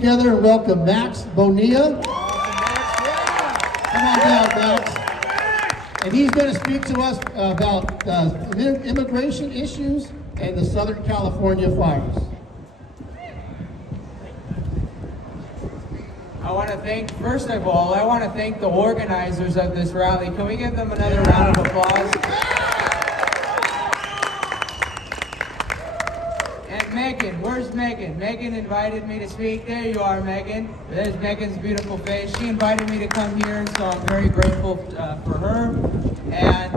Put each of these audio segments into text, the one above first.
together and welcome Max Bonilla. Come on down, Max. And he's going to speak to us about immigration issues and the Southern California fires. First of all, I want to thank the organizers of this rally. Can we give them another round of applause? And Megan, where's Megan? Megan invited me to speak. There you are, Megan. There's Megan's beautiful face. She invited me to come here, so I'm very grateful for her. And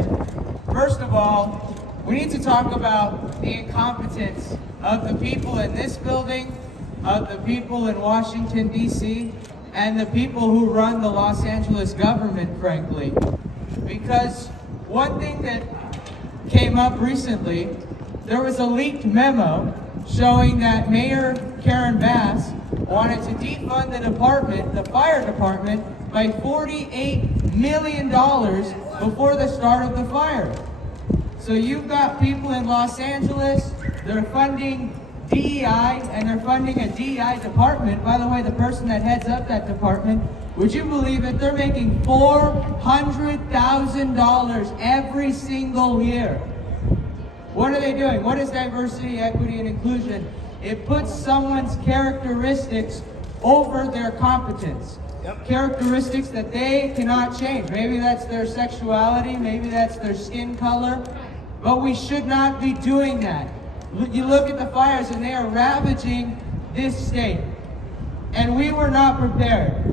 first of all, we need to talk about the incompetence of the people in this building, of the people in Washington, D.C., and the people who run the Los Angeles government, frankly. Because one thing that came up recently, there was a leaked memo showing that Mayor Karen Bass wanted to defund the fire department, by $48 million before the start of the fire. So you've got people in Los Angeles, they're funding DEI, and they're funding a DEI department. By the way, the person that heads up that department, would you believe it? They're making $400,000 every single year. What are they doing? What is diversity, equity, and inclusion? It puts someone's characteristics over their competence. Yep. Characteristics that they cannot change. Maybe that's their sexuality, maybe that's their skin color, but we should not be doing that. You look at the fires and they are ravaging this state. And we were not prepared.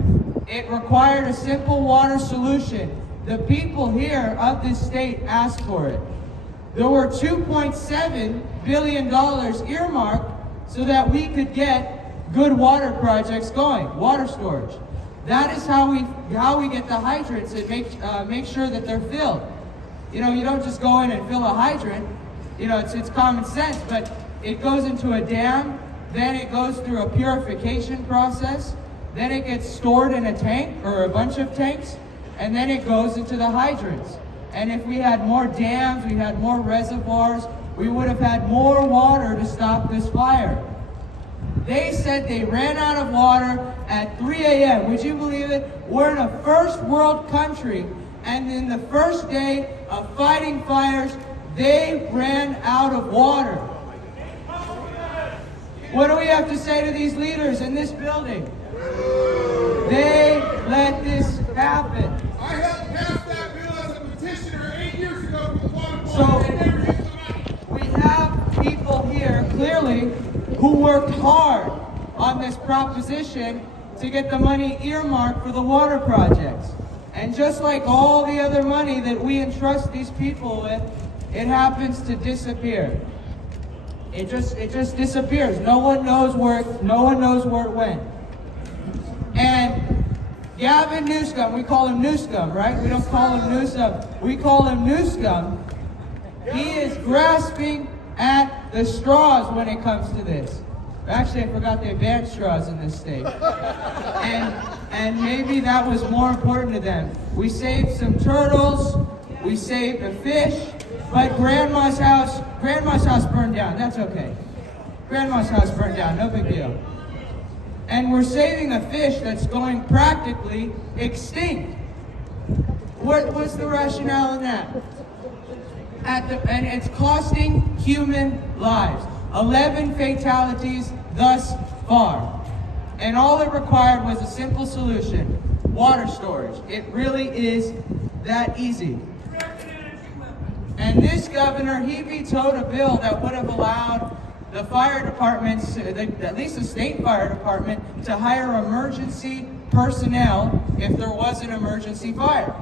It required a simple water solution. The people here of this state asked for it. There were $2.7 billion earmarked so that we could get good water projects going, water storage. That is how we get the hydrants and make sure that they're filled. You know, you don't just go in and fill a hydrant. You know, it's common sense, but it goes into a dam, then it goes through a purification process, then it gets stored in a tank or a bunch of tanks, and then it goes into the hydrants. And if we had more dams, we had more reservoirs, we would have had more water to stop this fire. They said they ran out of water at 3 a.m. Would you believe it? We're in a first world country, and in the first day of fighting fires, they ran out of water. What do we have to say to these leaders in this building? They let this happen. I helped pass that bill as a petitioner 8 years ago for the water board. So we have people here, clearly, who worked hard on this proposition to get the money earmarked for the water projects. And just like all the other money that we entrust these people with, it happens to disappear. It just disappears. No one knows where it went. And Gavin Newsom, we call him Newsom, right? We don't call him Newsom. We call him Newsom. He is grasping at the straws when it comes to this. Actually, I forgot they banned straws in this state. And maybe that was more important to them. We saved some turtles, we saved a fish, but Grandma's house burned down. That's okay. Grandma's house burned down, no big deal. And we're saving a fish that's going practically extinct. What's the rationale in that? And it's costing human lives. 11 fatalities thus far. And all it required was a simple solution: water storage. It really is that easy. And this governor, he vetoed a bill that would have allowed the fire departments, at least the state fire department, to hire emergency personnel if there was an emergency fire.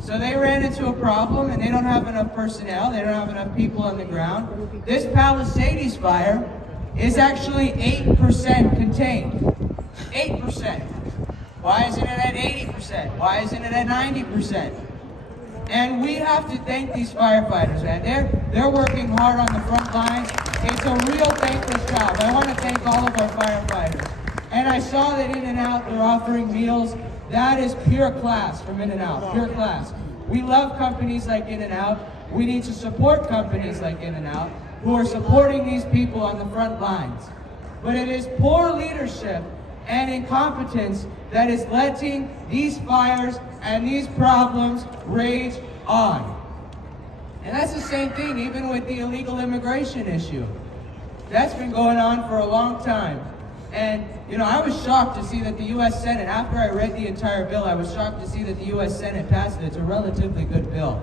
So they ran into a problem and they don't have enough personnel, they don't have enough people on the ground. This Palisades fire is actually 8% contained. 8%. Why isn't it at 80%? Why isn't it at 90%? And we have to thank these firefighters, man. They're working hard on the front lines. It's a real thankless job. I want to thank all of our firefighters. And I saw that In-N-Out, they're offering meals. That is pure class from In-N-Out, pure class. We love companies like In-N-Out. We need to support companies like In-N-Out who are supporting these people on the front lines. But it is poor leadership and incompetence that is letting these fires and these problems rage on. And that's the same thing even with the illegal immigration issue. That's been going on for a long time. And, you know, I was shocked to see that the U.S. Senate, after I read the entire bill, I was shocked to see that the U.S. Senate passed it. It's a relatively good bill.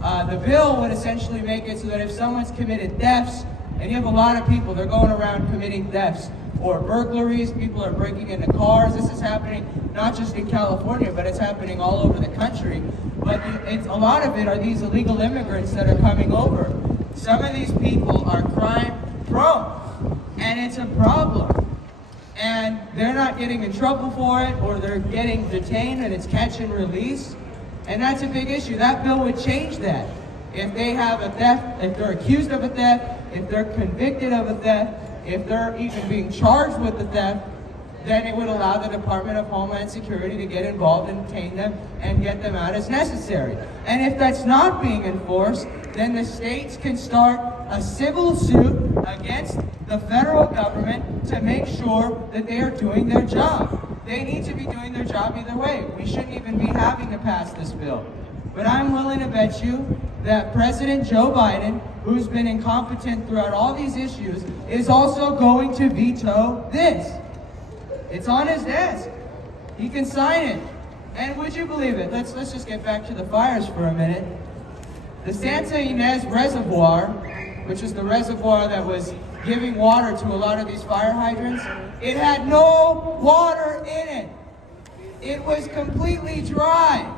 The bill would essentially make it so that if someone's committed thefts, and you have a lot of people, they're going around committing thefts or burglaries, people are breaking into cars. This is happening not just in California, but it's happening all over the country. But a lot of it are these illegal immigrants that are coming over. Some of these people are crime prone, and it's a problem. And they're not getting in trouble for it, or they're getting detained and it's catch and release. And that's a big issue. That bill would change that. If they have a theft, if they're accused of a theft, if they're convicted of a theft, if they're even being charged with the theft, then it would allow the Department of Homeland Security to get involved and detain them and get them out as necessary. And if that's not being enforced, then the states can start a civil suit against the federal government to make sure that they are doing their job. They need to be doing their job either way. We shouldn't even be having to pass this bill. But I'm willing to bet you that President Joe Biden, who's been incompetent throughout all these issues, is also going to veto this. It's on his desk. He can sign it. And would you believe it? Let's just get back to the fires for a minute. The Santa Ynez Reservoir, which is the reservoir that was giving water to a lot of these fire hydrants, it had no water in it. It was completely dry.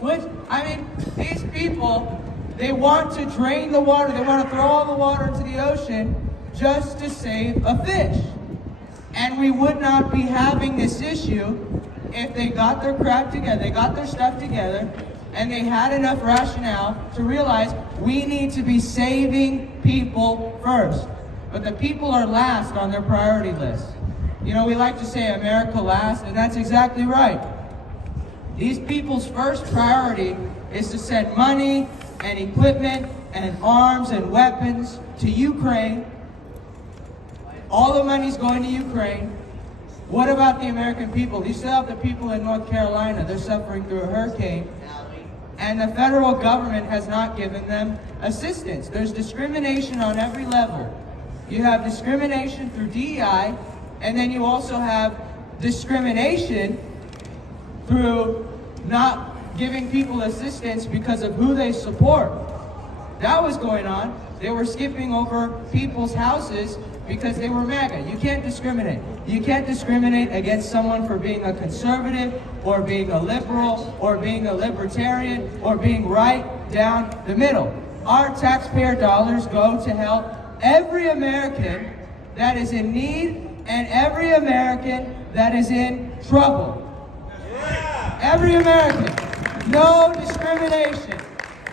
Which, I mean, these people, they want to drain the water, they want to throw all the water into the ocean just to save a fish. And we would not be having this issue if they got their crap together, they got their stuff together, and they had enough rationale to realize we need to be saving people first. But the people are last on their priority list. You know, we like to say America last, and that's exactly right. These people's first priority is to send money and equipment and arms and weapons to Ukraine. All the money's going to Ukraine. What about the American people? You still have the people in North Carolina. They're suffering through a hurricane. And the federal government has not given them assistance. There's discrimination on every level. You have discrimination through DEI, and then you also have discrimination through not giving people assistance because of who they support. That was going on. They were skipping over people's houses because they were MAGA. You can't discriminate. You can't discriminate against someone for being a conservative or being a liberal or being a libertarian or being right down the middle. Our taxpayer dollars go to help every American that is in need and every American that is in trouble. Every American. No discrimination.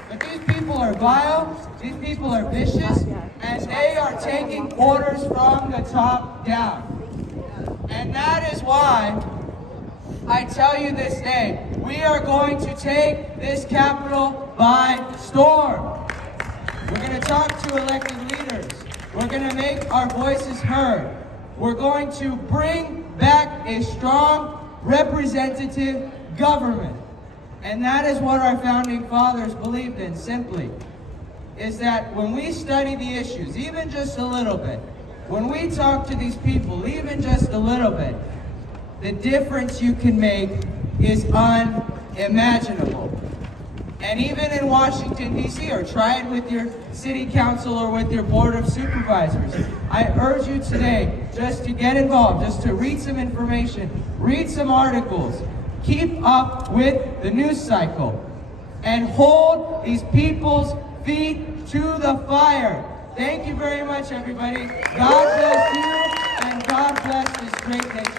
But these people are vile, these people are vicious, and they are taking orders from the top down. And that is why I tell you this day, we are going to take this Capitol by storm. We're going to talk to elected leaders. We're going to make our voices heard. We're going to bring back a strong representative government. And that is what our founding fathers believed in, simply, is that when we study the issues, even just a little bit, when we talk to these people, even just a little bit, the difference you can make is unimaginable. And even in Washington, D.C., or try it with your city council or with your board of supervisors, I urge you today just to get involved, just to read some information, read some articles, keep up with the news cycle, and hold these people's feet to the fire. Thank you very much, everybody. God bless you, and God bless this great nation.